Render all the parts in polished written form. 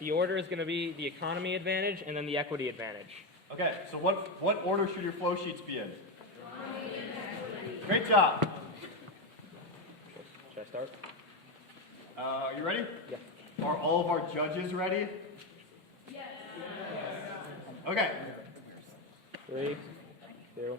The order is going to be the economy advantage and then the equity advantage. Okay, so what order should your flow sheets be in? Great job. Should I start? Are you ready? Yeah. Are all of our judges ready? Yes. Okay. 3, 2,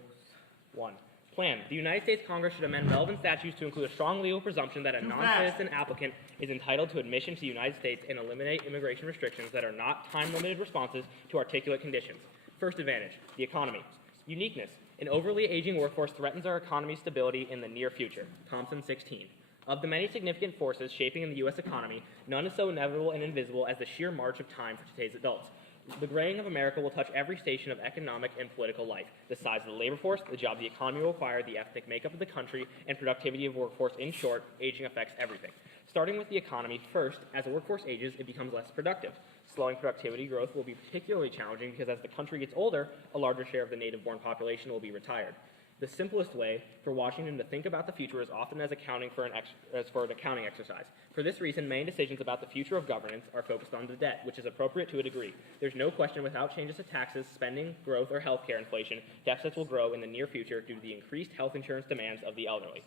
1. Plan. The United States Congress should amend relevant statutes to include a strong legal presumption that a non-citizen applicant is entitled to admission to the United States and eliminate immigration restrictions that are not time-limited responses to articulate conditions. First advantage, the economy. Uniqueness. An overly aging workforce threatens our economy's stability in the near future. Thompson 16. Of the many significant forces shaping the U.S. economy, none is so inevitable and invisible as the sheer march of time for today's adults. The LEGRAINE of America will touch every station of economic and political life. The size of the labor force, the jobs the economy will require, the ethnic makeup of the country, and productivity of workforce. In short, aging affects everything. Starting with the economy, first, as the workforce ages, it becomes less productive. Slowing productivity growth will be particularly challenging because as the country gets older, a larger share of the native-born population will be retired. The simplest way for Washington to think about the future is often as accounting for an accounting exercise. For this reason, main decisions about the future of governance are focused on the debt, which is appropriate to a degree. There's no question without changes to taxes, spending, growth, or healthcare inflation, deficits will grow in the near future due to the increased health insurance demands of the elderly.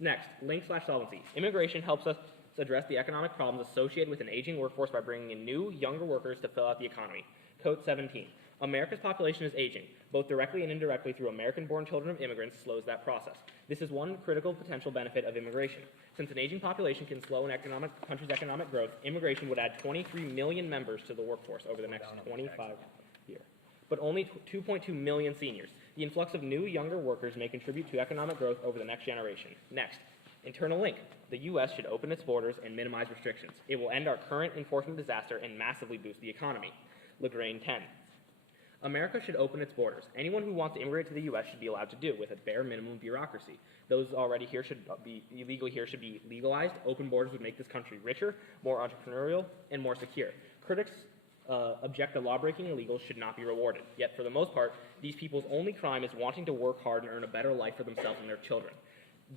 Next, link/solvency. Immigration helps us address the economic problems associated with an aging workforce by bringing in new, younger workers to fill out the economy. Code 17. America's population is aging, both directly and indirectly through American-born children of immigrants slows that process. This is one critical potential benefit of immigration. Since an aging population can slow an country's economic growth, immigration would add 23 million members to the workforce over the next 25 years. But only 2.2 million seniors. The influx of new, younger workers may contribute to economic growth over the next generation. Next, internal link. The U.S. should open its borders and minimize restrictions. It will end our current enforcement disaster and massively boost the economy. LEGRAINE 10. America should open its borders. Anyone who wants to immigrate to the U.S. should be allowed to do with a bare minimum bureaucracy. Those already here should be illegally here should be legalized. Open borders would make this country richer, more entrepreneurial, and more secure. Critics object that law-breaking illegals should not be rewarded. Yet, for the most part, these people's only crime is wanting to work hard and earn a better life for themselves and their children.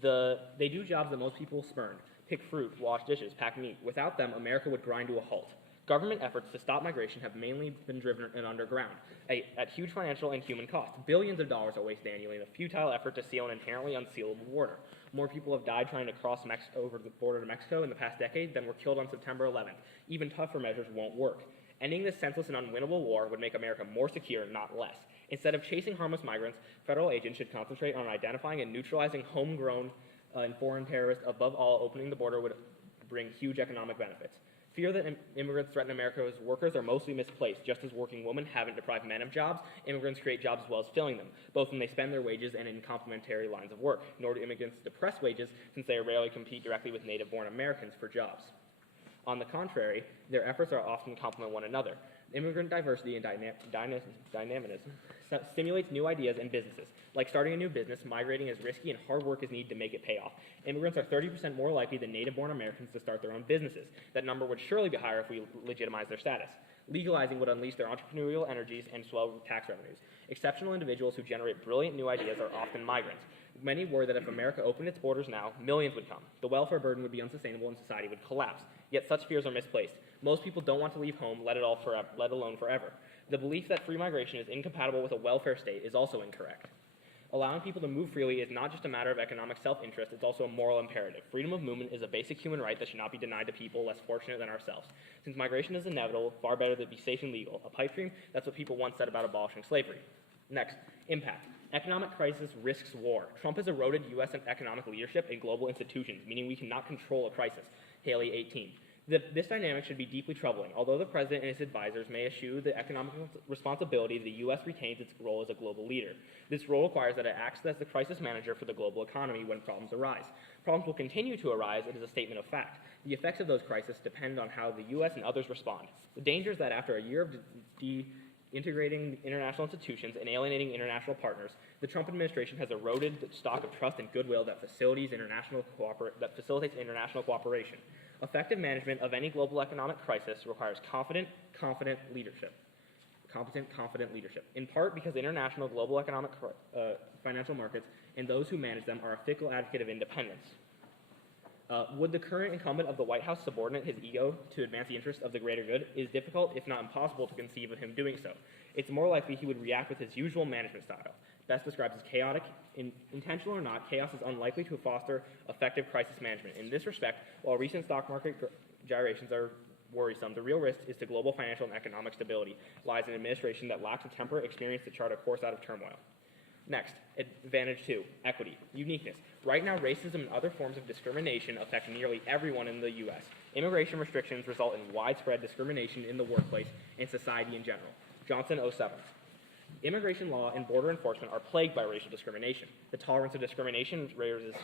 They do jobs that most people spurn: pick fruit, wash dishes, pack meat. Without them, America would grind to a halt. Government efforts to stop migration have mainly been driven underground, at huge financial and human cost. Billions of dollars are wasted annually in a futile effort to seal an inherently unsealable border. More people have died trying to cross over the border to Mexico in the past decade than were killed on September 11th. Even tougher measures won't work. Ending this senseless and unwinnable war would make America more secure, not less. Instead of chasing harmless migrants, federal agents should concentrate on identifying and neutralizing homegrown and foreign terrorists. Above all, opening the border would bring huge economic benefits. Fear that immigrants threaten America's workers are mostly misplaced. Just as working women haven't deprived men of jobs, immigrants create jobs as well as filling them, both when they spend their wages and in complementary lines of work. Nor do immigrants depress wages, since they rarely compete directly with native-born Americans for jobs. On the contrary, their efforts are often complement one another. Immigrant diversity and dynamism stimulates new ideas and businesses. Like starting a new business, migrating is risky and hard work is needed to make it pay off. Immigrants are 30% more likely than native-born Americans to start their own businesses. That number would surely be higher if we legitimize their status. Legalizing would unleash their entrepreneurial energies and swell tax revenues. Exceptional individuals who generate brilliant new ideas are often migrants. Many worry that if America opened its borders now, millions would come. The welfare burden would be unsustainable and society would collapse. Yet such fears are misplaced. Most people don't want to leave home, let alone forever. The belief that free migration is incompatible with a welfare state is also incorrect. Allowing people to move freely is not just a matter of economic self-interest, it's also a moral imperative. Freedom of movement is a basic human right that should not be denied to people less fortunate than ourselves. Since migration is inevitable, far better that it be safe and legal. A pipe dream, that's what people once said about abolishing slavery. Next, impact. Economic crisis risks war. Trump has eroded U.S. economic leadership and global institutions, meaning we cannot control a crisis. Haley 18. This dynamic should be deeply troubling. Although the president and his advisors may eschew the economic responsibility, the U.S. retains its role as a global leader. This role requires that it acts as the crisis manager for the global economy when problems arise. Problems will continue to arise, it is a statement of fact. The effects of those crises depend on how the U.S. and others respond. The danger is that after a year of integrating international institutions and alienating international partners, the Trump administration has eroded the stock of trust and goodwill that facilitates international cooperation. Effective management of any global economic crisis requires competent leadership. Competent leadership, in part because international global economic financial markets and those who manage them are a fickle advocate of independence. Would the current incumbent of the White House subordinate his ego to advance the interests of the greater good? It is difficult, if not impossible, to conceive of him doing so. It's more likely he would react with his usual management style, best described as chaotic. Intentional or not, chaos is unlikely to foster effective crisis management. In this respect, while recent stock market gyrations are worrisome, the real risk is to global financial and economic stability lies in an administration that lacks a temperate experience to chart a course out of turmoil. Next, advantage 2, equity, uniqueness. Right now, racism and other forms of discrimination affect nearly everyone in the U.S. Immigration restrictions result in widespread discrimination in the workplace and society in general. Johnson, 07. Immigration law and border enforcement are plagued by racial discrimination. The tolerance of discrimination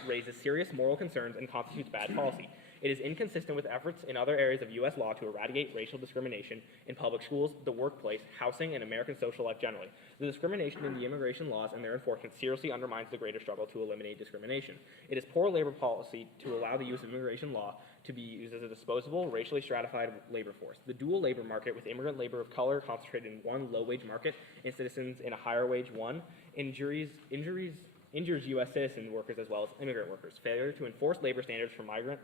raises serious moral concerns and constitutes bad policy. It is inconsistent with efforts in other areas of U.S. law to eradicate racial discrimination in public schools, the workplace, housing, and American social life generally. The discrimination in the immigration laws and their enforcement seriously undermines the greater struggle to eliminate discrimination. It is poor labor policy to allow the use of immigration law to be used as a disposable, racially stratified labor force. The dual labor market with immigrant labor of color concentrated in one low-wage market and citizens in a higher-wage one injures U.S. citizen workers as well as immigrant workers. Failure to enforce labor standards for migrant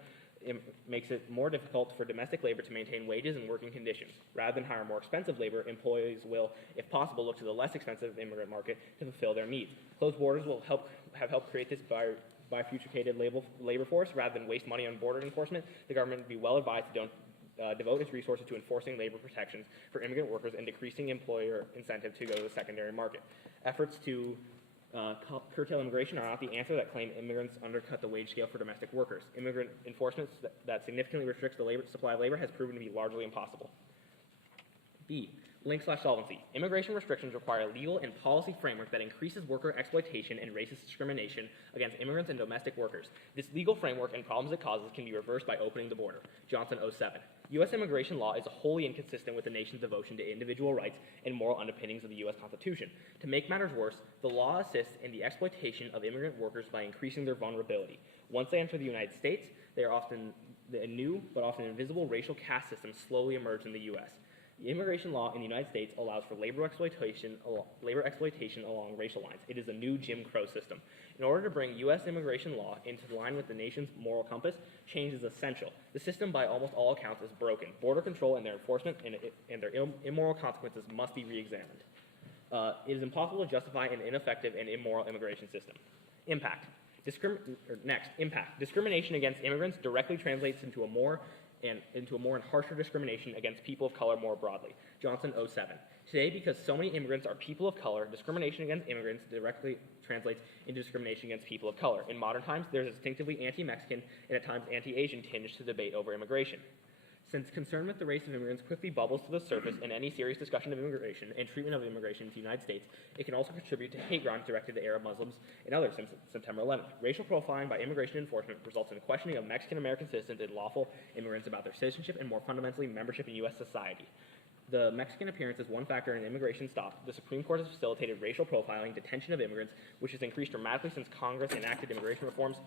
makes it more difficult for domestic labor to maintain wages and working conditions. Rather than hire more expensive labor, employees will, if possible, look to the less expensive immigrant market to fulfill their needs. Closed borders will have helped create this bifurcated labor force. Rather than waste money on border enforcement, the government would be well advised to devote its resources to enforcing labor protections for immigrant workers and decreasing employer incentive to go to the secondary market. Efforts to curtail immigration are not the answer that claim immigrants undercut the wage scale for domestic workers. Immigrant enforcement that significantly restricts the supply of labor has proven to be largely impossible. B. Link/solvency. Immigration restrictions require a legal and policy framework that increases worker exploitation and racist discrimination against immigrants and domestic workers. This legal framework and problems it causes can be reversed by opening the border. Johnson, 07. U.S. immigration law is wholly inconsistent with the nation's devotion to individual rights and moral underpinnings of the U.S. Constitution. To make matters worse, the law assists in the exploitation of immigrant workers by increasing their vulnerability. Once they enter the United States, a new but often invisible racial caste system slowly emerge in the U.S. The immigration law in the United States allows for labor exploitation along racial lines. It is a new Jim Crow system. In order to bring U.S. immigration law into line with the nation's moral compass, change is essential. The system, by almost all accounts, is broken. Border control and their enforcement and their immoral consequences must be re-examined. It is impossible to justify an ineffective and immoral immigration system. Impact. Impact. Discrimination against immigrants directly translates into a more and harsher discrimination against people of color more broadly. Johnson, 07. Today, because so many immigrants are people of color, discrimination against immigrants directly translates into discrimination against people of color. In modern times, there's a distinctively anti-Mexican and at times anti-Asian tinge to debate over immigration. Since concern with the race of immigrants quickly bubbles to the surface in any serious discussion of immigration and treatment of immigration to the United States, it can also contribute to hate crimes directed at Arab Muslims and others since September 11th. Racial profiling by immigration enforcement results in questioning of Mexican-American citizens and lawful immigrants about their citizenship and more fundamentally membership in U.S. society. The Mexican appearance is one factor in an immigration stop. The Supreme Court has facilitated racial profiling, detention of immigrants, which has increased dramatically since Congress enacted immigration reforms